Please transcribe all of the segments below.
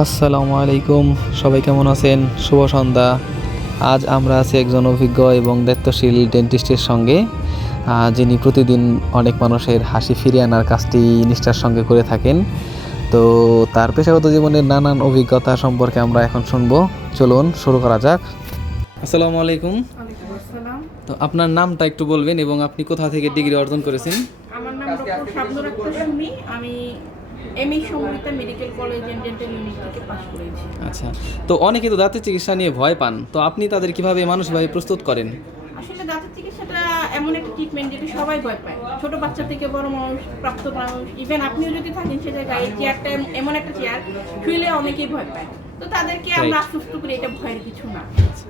আসসালামু আলাইকুম, সবাই কেমন আছেন? শুভ সন্ধ্যা। আজ আমরা আছি একজন অভিজ্ঞ এবং দায়িত্বশীল ডেন্টিস্টের সঙ্গে, যিনি প্রতিদিন অনেক মানুষের হাসি ফিরিয়ে আনার কাজটি নিষ্ঠার সঙ্গে করে থাকেন। তো তার পেশাগত জীবনের নানান অভিজ্ঞতা সম্পর্কে আমরা এখন শুনবো। চলুন শুরু করা যাক। আসসালামু আলাইকুম। ওয়ালাইকুম আসসালাম। তো আপনার নামটা একটু বলবেন এবং আপনি কোথা থেকে ডিগ্রি অর্জন করেছেন? আমার নাম ডক্টর শাবনুর আক্তার সুমি। আমি MA Samrita medical college and dental unit থেকে পাশ করেছি। আচ্ছা, তো অনেকে তো দাঁতের চিকিৎসা নিয়ে ভয় পান, তো আপনি তাদের কিভাবে মানসিকভাবে প্রস্তুত করেন? আসলে দাঁতের চিকিৎসাটা এমন একটা ট্রিটমেন্ট যেটা সবাই ভয় পায়, ছোট বাচ্চা থেকে বড় মানুষ, প্রাপ্ত মানুষ, ইভেন আপনিও যদি থাকেন সে জায়গায় এই চেয়ারটা এমন একটা চেয়ার শুইলে অনেকেই ভয় পায়। তো তাদেরকে আমরা আশ্বস্ত করি এটা ভয়ের কিছু না।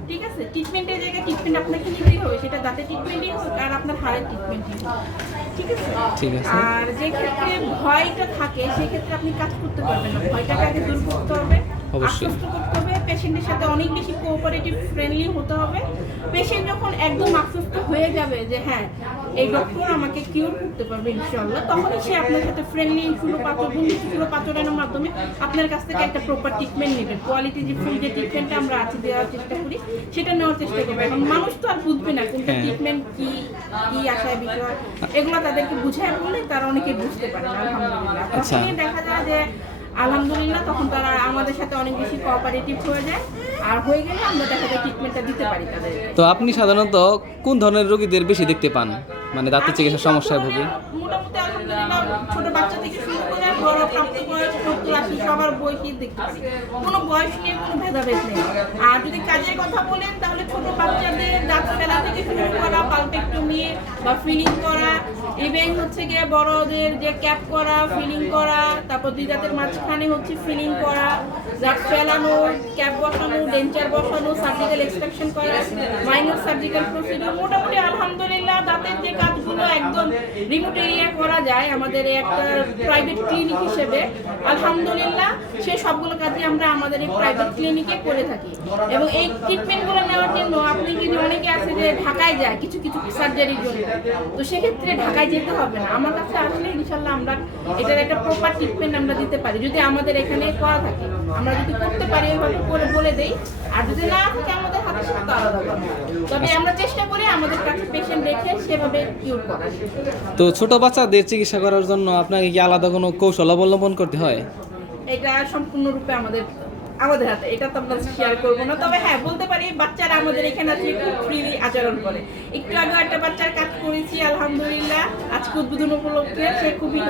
ঠিক আছে, ট্রিটমেন্টের জায়গায় ট্রিটমেন্ট আপনাকে নিতেই হবে, সেটা দাঁতের ট্রিটমেন্টই হোক আর আপনার হাড়ের ট্রিটমেন্টই হোক। ঠিক আছে, ঠিক আছে। আর যে ক্ষেত্রে ভয়টা থাকে সেক্ষেত্রে আপনি কাজ করতে পারবেন না। ভয়টাকে আগে দূর করতে হবে, অবশ্যই। আশ্বস্ত করতে হবে, পেশেন্টের সাথে অনেক বেশি কোঅপারেটিভ ফ্রেন্ডলি হতে হবে। পেশেন্ট যখন একদম আশ্বস্ত হয়ে যাবে যে হ্যাঁ এই ডক্টর আমাকে কিওর করতে পারবে ইনশাআল্লাহ, তখনই সে আপনার সাথে ফ্রেন্ডলি সুলভ আচরণের মাধ্যমে আপনার কাছ থেকে একটা প্রপার ট্রিটমেন্ট নেবেন। কোয়ালিটি যে ট্রিটমেন্টটা আমরা আছে দেওয়ার চেষ্টা করি সেটা নেওয়ার চেষ্টা করবে। এখন মানুষ তো আর বুঝবে না কোনটা ট্রিটমেন্ট কি কি আশায় বিষয়, এগুলো তাদেরকে বুঝায় বললে তারা অনেকে বুঝতে পারে না। আলহামদুলিল্লাহ তখনই দেখা যায় যে আলহামদুলিল্লাহ তখন তারা আমাদের সাথে অনেক বেশি কোঅপারেটিভ হয়ে যায়, আর হয়ে গেলে আমরা দেখা যায় ট্রিটমেন্টটা দিতে পারি তাদের। তো আপনি সাধারণত কোন ধরনের রোগীদের বেশি দেখতে পান, মানে দাঁতের চিকিৎসার সমস্যায় ভুগি? মোটামুটি আলহামদুলিল্লাহ ছোট বাচ্চা থেকে শুরু করে বড় প্রাপ্তবয়স্ক 70-80 সবার বয়সই দেখতে পারি, কোনো বয়স নিয়ে কোনো ভেদাভেদ নেই। আর যদি কাজের কথা বলেন তাহলে ছোট বাচ্চাদের দাঁত ফেলা থেকে শুরু করা, পালপেক্টমি বা ফিলিং করা, ইভেন হচ্ছে গিয়ে বড়দের যে ক্যাপ করা, ফিলিং করা, তারপর দুই দাঁতের মাঝখানে হচ্ছে ফিলিং করা, দাঁত ফেলানো, ক্যাপ বসানো, ডেঞ্চার বসানো, সার্জিক্যাল এক্সট্রাকশন করা, মাইনর সার্জিক্যাল প্রসিডিউর, মোটামুটি আলহামদুলিল্লাহ দাঁতের যে কাজগুলো একদম রিমোট এরিয়া করা যায় আমাদের এই একটা প্রাইভেট ক্লিনিক হিসেবে, আলহামদুলিল্লাহ সেই সবগুলো কাজই আমরা আমাদের এই প্রাইভেট ক্লিনিকে করে থাকি। এবং এই ট্রিটমেন্টগুলো নেওয়ার জন্য আপনি যদি অনেকে আছে যে ঢাকায় যায় কিছু কিছু সার্জারির জন্য, তো সেক্ষেত্রে ঢাকায় যেতে হবে না, আমার কাছে আসলে ইনশাল্লাহ আমরা এটার একটা প্রপার ট্রিটমেন্ট আমরা দিতে পারি। যদি আমাদের এখানে করা থাকে, আমরা যদি করতে পারি এভাবে করে বলে দেই, আর যদি না থাকে আমাদের হাতে সাথে আলাদা কথা, তবে আমরা চেষ্টা করি আমাদের কাছে পেশেন্ট রেখে সেভাবে কিউর করার। তো ছোট বাচ্চাদের চিকিৎসা করার জন্য আপনাকে কি আলাদা কোনো কৌশল অবলম্বন করতে হয়? এটা সম্পূর্ণরূপে আমাদের হাতে, এটা তো আমরা শেয়ার করবো না। তবে হ্যাঁ বলতে পারি বাচ্চারা আমাদের এখানে আছে খুব ফ্রিলি আচরণ করে। একটু আগে একটা বাচ্চার কাজ করেছি আলহামদুলিল্লাহ, আজকে উদ্বোধন উপলক্ষে সে খুবই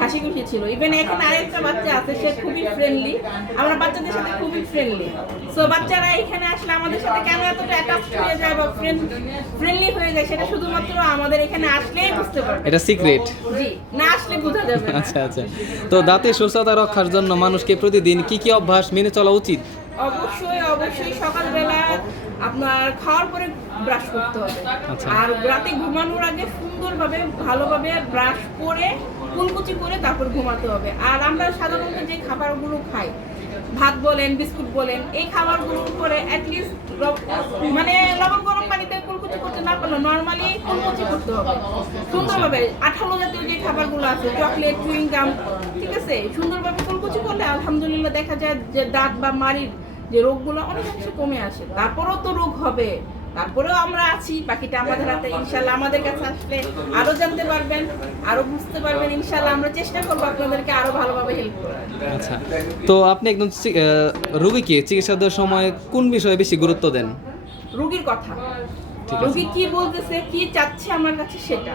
হাসি খুশি ছিল। ইভেন এখানে আরেকটা বাচ্চা আছে, সে খুবই ফ্রেন্ডলি, আমরা বাচ্চাদের সাথে খুবই ফ্রেন্ডলি। সো বাচ্চারা এখানে আসলে আমাদের সাথে কেন এতটা অ্যাটাচ হয়ে যায় বা ফ্রেন্ডলি হয়ে যায় সেটা শুধুমাত্র আমাদের এখানে আসলেই বুঝতে পারবে। এটা সিক্রেট? জি, না আসলে বোঝা যাবে না। আচ্ছা আচ্ছা। তো দাঁতের সুস্থতা রক্ষার জন্য মানুষকে প্রতিদিন কি কি অভ্যাস মেনে চলা উচিত? অবশ্যই সকালবেলা আপনার খাওয়ার পরে ব্রাশ করতে হবে। আচ্ছা। আর রাতে ঘুমানোর আগে সুন্দরভাবে ভালোভাবে ব্রাশ করে কুলকুচি করে তারপর ঘুমাতে হবে। আর আমরা সাধারণত যে খাবারগুলো খাই, ভাত বলেন, বিস্কুট বলেন, এই খাবারগুলোর উপরে অ্যাটলিস্ট মানে লবণ গরম পানিতে কুলকুচি করতে না পারলে নর্মালি কুলকুচি করতে হবে সুন্দরভাবে। আঠালো জাতীয় যে খাবারগুলো আছে, চকলেট, চুইং গাম, ঠিক আছে, সুন্দরভাবে কুলকুচি করলে আলহামদুলিল্লাহ দেখা যায় যে দাঁত বা মাড়ির যে রোগগুলো অনেকাংশে কমে আসে। তারপরেও তো রোগ হবে, তারপরেও আমরা আছি, বাকিটা আমাদের হাতে। ইনশাল্লাহ আমাদের কাছে আসলে আরো জানতে পারবেন, আরো বুঝতে পারবেন। ইনশাল্লাহ আমরা চেষ্টা করবো আপনাদেরকে আরো ভালোভাবে হেল্প করার। আচ্ছা, তো আপনি একজন রোগীকে চিকিৎসা দেওয়ার সময় কোন বিষয়ে বেশি গুরুত্ব দেন? রোগীর কথা, ঠিক আছে। রোগী কি বলতেছে, কি চাচ্ছে আমার কাছে সেটা,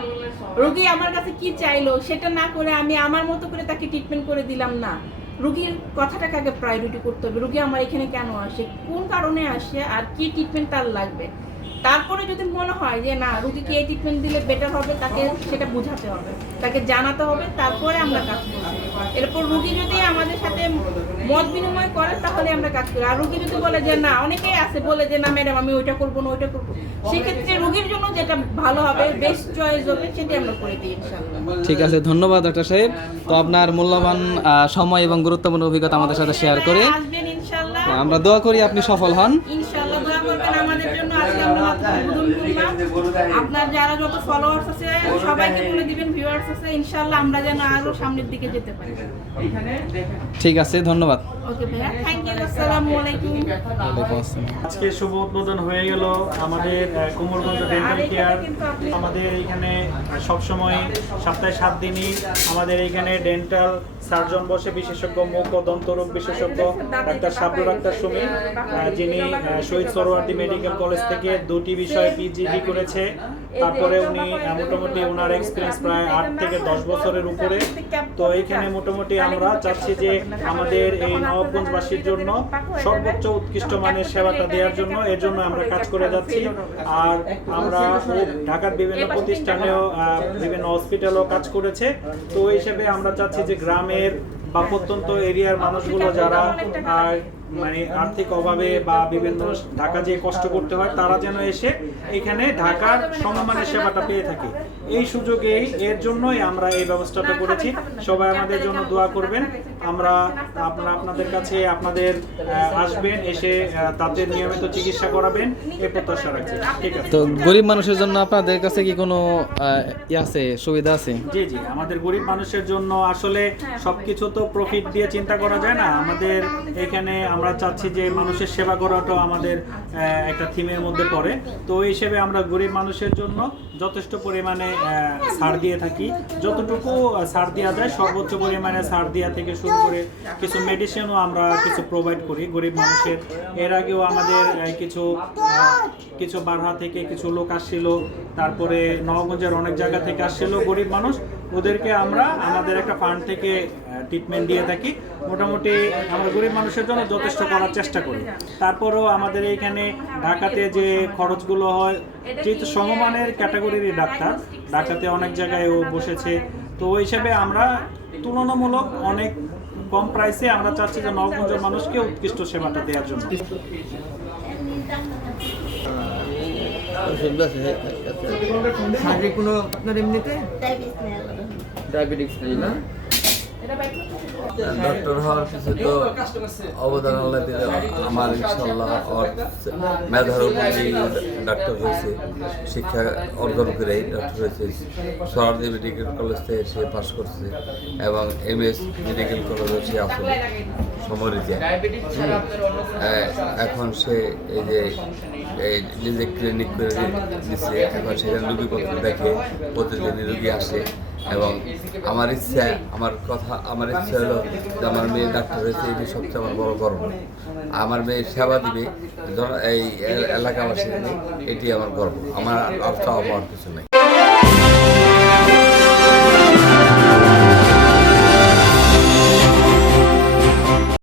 রোগী আমার কাছে কি চাইলো সেটা না করে আমি আমার মতো করে তাকে ট্রিটমেন্ট করে দিলাম না। রোগীর কথাটাকে আগে প্রায়োরিটি করতে হবে। রোগী আমার এখানে কেন আসে, কোন কারণে আসে, আর কি ট্রিটমেন্ট তার লাগবে। তারপরে যদি মনে হয় যে না রোগীকে এই ট্রিটমেন্ট দিলে বেটার হবে, তাকে সেটা বোঝাতে হবে, তাকে জানাতে হবে, তারপরে আমরা কাজ করছি। এরপর রোগী যদি আমাদের সাথে মত বিনিময় করে তাহলে আমরা কাজ করি। আর রোগী যদি বলে যে না, অনেকেই আছে বলে যে না ম্যাডাম আমি ওইটা করবো না ওইটা করবো, সেক্ষেত্রে রোগীর জন্য যেটা ভালো হবে, বেস্ট চয়েস হবে, সেটাই আমরা করে দিই ইনশাআল্লাহ। ঠিক আছে, ধন্যবাদ ডাক্তার সাহেব। তো আপনার মূল্যবান সময় এবং গুরুত্বপূর্ণ অভিজ্ঞতা আমাদের সাথে শেয়ার করে আসবেন ইনশাআল্লাহ। আমরা দোয়া করি আপনি সফল হন। ইনশাআল্লাহ দোয়া করবেন আমাদের জন্য। আজকে আমরা উদ্বোধন করলাম। আপনার যারা যত ফলোয়ার্স আছে সবাইকে বলে দিবেন, ভিউয়ার্স আছে, ইনশাআল্লাহ আমরা যেন আরো সামনের দিকে যেতে পারি। ঠিক আছে, ধন্যবাদ। ওকে ভাইয়া, থ্যাংক ইউ, আসসালামু আলাইকুম। ওয়ালাইকুম আসসালাম। আজকে শুভ উদ্বোধন হয়ে গেল আমাদের কুমোরগঞ্জ ডেন্টাল কেয়ার। আমাদের এখানে সবসময় সপ্তাহে 7 দিনই আমাদের এখানে ডেন্টাল সার্জন বসে, বিশেষজ্ঞ মুখ ও দন্তরোগ বিশেষজ্ঞ ডাক্তার শাবনুর আক্তার সুমি, যিনি শহীদ সোহরাওয়ার্দী মেডিকেল কলেজ থেকে 2টি বিষয়ে পিজিডি করেছে। তারপরে উনি মোটামুটি ওনার এক্সপিরিয়েন্স প্রায় 8 থেকে 10 বছরের উপরে। তো এইখানে মোটামুটি আমরা চাচ্ছি যে আমাদের এই নবাবগঞ্জবাসীর জন্য সর্বোচ্চ উৎকৃষ্ট মানের সেবাটা দেওয়ার জন্য, এর জন্য আমরা কাজ করে যাচ্ছি। আর আমরা ঢাকার বিভিন্ন প্রতিষ্ঠানেও বিভিন্ন হসপিটালও কাজ করেছে। তো এই হিসেবে আমরা চাচ্ছি যে গ্রামের বা প্রত্যন্ত এরিয়ার মানুষগুলো যারা মানে আর্থিক অভাবে বা বিভিন্ন ঢাকা যেয়ে কষ্ট করতে হয়, তারা যেন এসে এখানে ঢাকার সমমানের সেবাটা পেয়ে থাকে। এই সুযোগেই এর জন্যই আমরা এই ব্যবস্থাটা করেছি। সবাই আমাদের জন্য দোয়া করবেন। আমরা আপনাদের কাছে আপনাদের আসবেন, এসে তাদের নিয়মিত চিকিৎসা করাবেন, এই প্রত্যাশা রাখছি। ঠিক আছে। তো গরিব মানুষের জন্য আপনাদের কাছে কি কোনো আছে, সুবিধা আছে? জি জি, আমাদের গরিব মানুষের জন্য আসলে সবকিছু তো প্রফিট দিয়ে চিন্তা করা যায় না। আমাদের এখানে আমরা চাচ্ছি যে মানুষের সেবা করাটাও আমাদের একটা থিমের মধ্যে পড়ে। তো এই হিসেবে আমরা গরিব মানুষের জন্য যথেষ্ট পরিমাণে ছাড় দিয়ে থাকি। যতটুকু ছাড় দেওয়া যায় সর্বোচ্চ পরিমাণে ছাড় দেওয়া থেকে শুরু করে কিছু মেডিসিনও আমরা কিছু প্রোভাইড করি গরিব মানুষের। এর আগেও আমাদের কিছু বারহা থেকে কিছু লোক আসছিল, তারপরে নবগঞ্জের অনেক জায়গা থেকে আসছিল গরিব মানুষ। ওদেরকে আমরা আমাদের একটা ফান্ড থেকে ট্রিটমেন্ট দিয়ে থাকি। মোটামুটি আমরা গরিব মানুষের জন্য যথেষ্ট করার চেষ্টা করি। তারপরেও আমাদের এইখানে ঢাকাতে যে খরচগুলো হয়, যেহেতু সমমানের ক্যাটাগরির ঢাকাতে অনেক জায়গায় ও বসেছে। তো ওই হিসেবে আমরা তুলনামূলক অনেক কম প্রাইসে আমরা চাচ্ছি যে নবগঞ্জের মানুষকে উৎকৃষ্ট সেবাটা দেওয়ার জন্য। শারীরিক কোনো আপনার এমনিতে ডায়াবেটিক্স নেই না? ডক্টর হওয়ার কিছু তো অবদান আল্লাহ দিলে আমার ইনশাল্লাহ মেধার উপরে ডাক্তার হয়েছে, শিক্ষা অর্জন করে ডাক্তার হয়েছে। সোহরাওয়ার্দী মেডিকেল কলেজ থেকে সে পাস করছে এবং MS মেডিকেল কলেজ সে আসলে সমরিতে। এখন সে এই যে নিজে ক্লিনিক করে দিচ্ছে, এখন সেখানে রোগীপত্র দেখে, প্রতিদিনই রোগী আসে। এবং আমার ইচ্ছা হলো যে আমার মেয়ে ডাক্তার হয়েছে, এটি সবচেয়ে আমার বড় গর্ব। আমার মেয়ে সেবা দিবে এই এলাকাবাসীর, এটি আমার গর্ব। আমার আর চাওয়া পাওয়ার কিছু নেই।